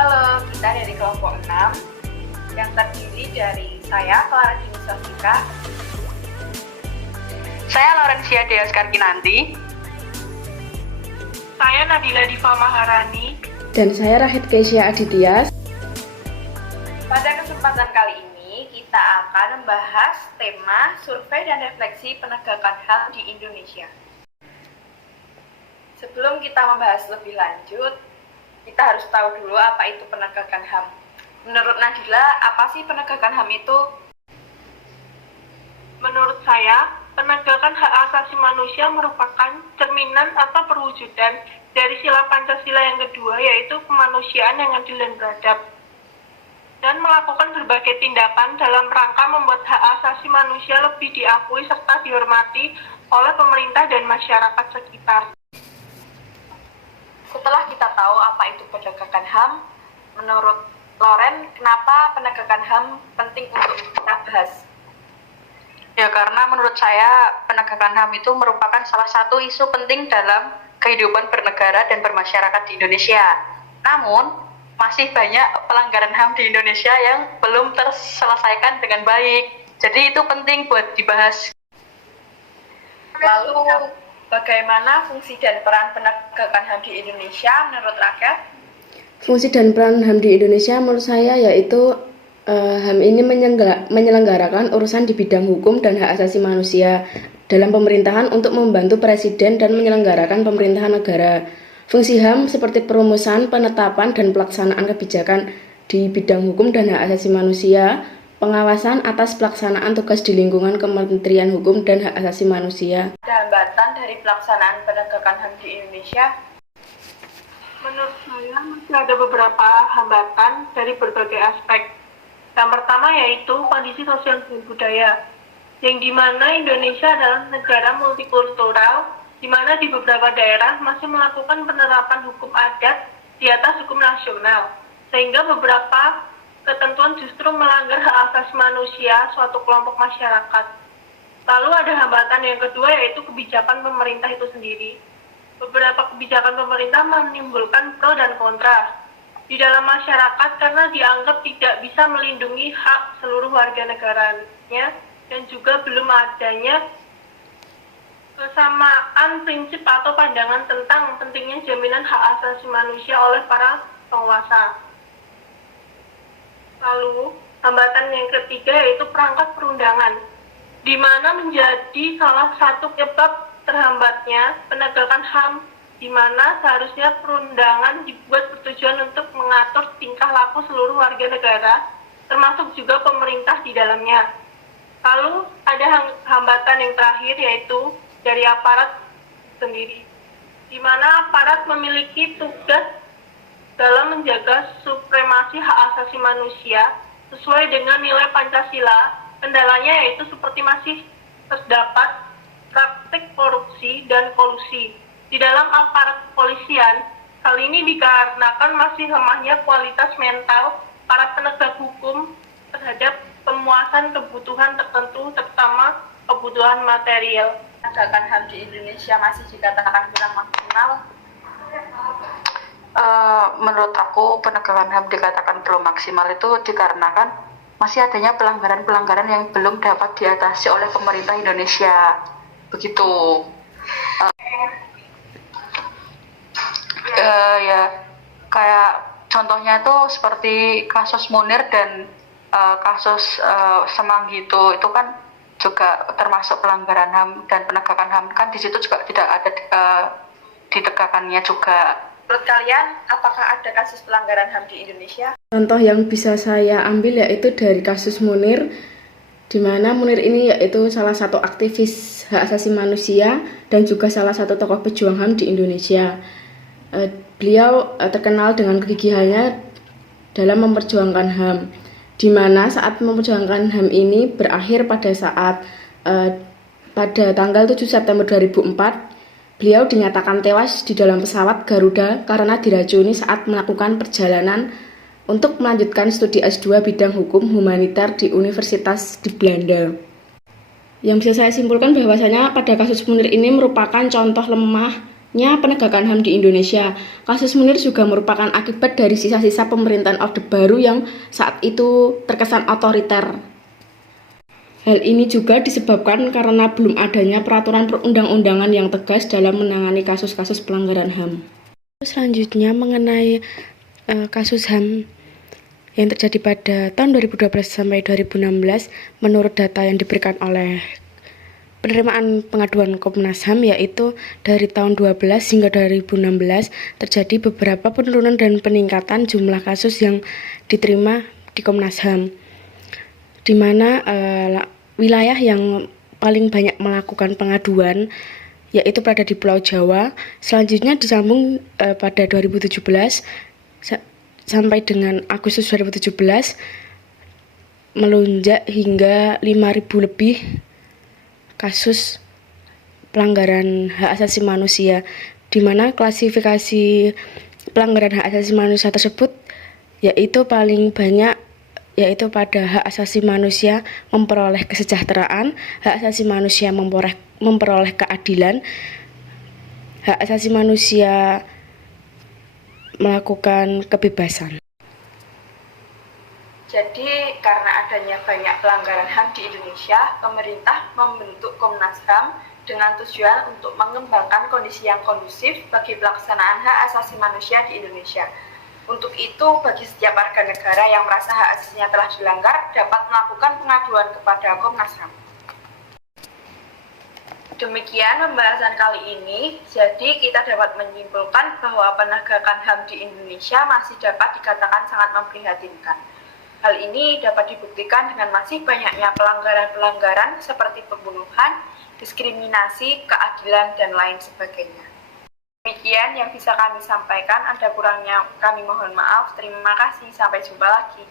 Halo, kita dari kelompok 6 yang terdiri dari saya, Clara Dini Sofika, saya Laurencia Deas Karkinanti, saya Nabila Diva Maharani, dan saya Rahid Keisha Aditya. Pada kesempatan kali ini kita akan membahas tema survei dan refleksi penegakan HAM di Indonesia. Sebelum kita membahas lebih lanjut, kita harus tahu dulu apa itu penegakan HAM. Menurut Nadila, apa sih penegakan HAM itu? Menurut saya, penegakan hak asasi manusia merupakan cerminan atau perwujudan dari sila Pancasila yang kedua, yaitu kemanusiaan yang adil dan beradab, dan melakukan berbagai tindakan dalam rangka membuat hak asasi manusia lebih diakui serta dihormati oleh pemerintah dan masyarakat sekitar. Setelah kita tahu apa itu penegakan HAM, menurut Loren, kenapa penegakan HAM penting untuk kita bahas? Ya, karena menurut saya penegakan HAM itu merupakan salah satu isu penting dalam kehidupan bernegara dan bermasyarakat di Indonesia. Namun, masih banyak pelanggaran HAM di Indonesia yang belum terselesaikan dengan baik. Jadi itu penting buat dibahas. Lalu, bagaimana fungsi dan peran penegakan HAM di Indonesia menurut rakyat? Fungsi dan peran HAM di Indonesia menurut saya yaitu HAM ini menyelenggarakan urusan di bidang hukum dan hak asasi manusia dalam pemerintahan untuk membantu presiden dan menyelenggarakan pemerintahan negara. Fungsi HAM seperti perumusan, penetapan, dan pelaksanaan kebijakan di bidang hukum dan hak asasi manusia, pengawasan atas pelaksanaan tugas di lingkungan Kementerian Hukum dan Hak Asasi Manusia. Ada hambatan dari pelaksanaan penegakan HAM di Indonesia? Menurut saya masih ada beberapa hambatan dari berbagai aspek. Yang pertama yaitu kondisi sosial dan budaya, yang dimana Indonesia adalah negara multikultural, di mana di beberapa daerah masih melakukan penerapan hukum adat di atas hukum nasional, sehingga beberapa ketentuan justru melanggar hak asasi manusia suatu kelompok masyarakat. Lalu ada hambatan yang kedua yaitu kebijakan pemerintah itu sendiri. Beberapa kebijakan pemerintah menimbulkan pro dan kontra di dalam masyarakat karena dianggap tidak bisa melindungi hak seluruh warga negaranya dan juga belum adanya kesamaan prinsip atau pandangan tentang pentingnya jaminan hak asasi manusia oleh para penguasa. Lalu, hambatan yang ketiga yaitu perangkat perundangan, di mana menjadi salah satu penyebab terhambatnya penegakan HAM, di mana seharusnya perundangan dibuat bertujuan untuk mengatur tingkah laku seluruh warga negara, termasuk juga pemerintah di dalamnya. Lalu, ada hambatan yang terakhir yaitu dari aparat sendiri, di mana aparat memiliki tugas dalam menjaga supremasi hak asasi manusia sesuai dengan nilai Pancasila. Kendalanya yaitu seperti masih terdapat praktik korupsi dan kolusi di dalam aparat kepolisian. Hal ini dikarenakan masih lemahnya kualitas mental para penegak hukum terhadap pemuasan kebutuhan tertentu, terutama kebutuhan material. Penegakan HAM di Indonesia masih dikatakan kurang maksimal? Menurut aku penegakan HAM dikatakan belum maksimal itu dikarenakan masih adanya pelanggaran-pelanggaran yang belum dapat diatasi oleh pemerintah Indonesia. Begitu. Ya, kayak contohnya itu seperti kasus Munir dan kasus Semanggi itu kan juga termasuk pelanggaran HAM, dan penegakan HAM kan di situ juga tidak ada ditegakkannya juga. Menurut kalian, apakah ada kasus pelanggaran HAM di Indonesia? Contoh yang bisa saya ambil yaitu dari kasus Munir, di mana Munir ini yaitu salah satu aktivis hak asasi manusia dan juga salah satu tokoh pejuang HAM di Indonesia. Beliau terkenal dengan kegigihannya dalam memperjuangkan HAM, di mana saat memperjuangkan HAM ini berakhir pada saat pada tanggal 7 September 2004 beliau dinyatakan tewas di dalam pesawat Garuda karena diracuni saat melakukan perjalanan untuk melanjutkan studi S2 bidang hukum humanitar di Universitas di Belanda. Yang bisa saya simpulkan bahwasanya pada kasus Munir ini merupakan contoh lemah penegakan HAM di Indonesia. Kasus Munir juga merupakan akibat dari sisa-sisa pemerintahan Orde Baru yang saat itu terkesan otoriter. Hal ini juga disebabkan karena belum adanya peraturan perundang-undangan yang tegas dalam menangani kasus-kasus pelanggaran HAM. Selanjutnya mengenai kasus HAM yang terjadi pada tahun 2012 sampai 2016, menurut data yang diberikan oleh penerimaan pengaduan Komnas HAM, yaitu dari tahun 12 hingga 2016 terjadi beberapa penurunan dan peningkatan jumlah kasus yang diterima di Komnas HAM, di mana wilayah yang paling banyak melakukan pengaduan yaitu berada di Pulau Jawa. Selanjutnya disambung pada 2017 sampai dengan Agustus 2017 melonjak hingga 5.000 lebih kasus pelanggaran hak asasi manusia, di mana klasifikasi pelanggaran hak asasi manusia tersebut yaitu paling banyak yaitu pada hak asasi manusia memperoleh kesejahteraan, hak asasi manusia memperoleh keadilan, hak asasi manusia melakukan kebebasan. Jadi, karena adanya banyak pelanggaran HAM di Indonesia, pemerintah membentuk Komnas HAM dengan tujuan untuk mengembangkan kondisi yang kondusif bagi pelaksanaan hak asasi manusia di Indonesia. Untuk itu, bagi setiap warga negara yang merasa hak asasinya telah dilanggar, dapat melakukan pengaduan kepada Komnas HAM. Demikian pembahasan kali ini, jadi kita dapat menyimpulkan bahwa penegakan HAM di Indonesia masih dapat dikatakan sangat memprihatinkan. Hal ini dapat dibuktikan dengan masih banyaknya pelanggaran-pelanggaran seperti pembunuhan, diskriminasi, keadilan, dan lain sebagainya. Demikian yang bisa kami sampaikan, ada kurangnya kami mohon maaf. Terima kasih, sampai jumpa lagi.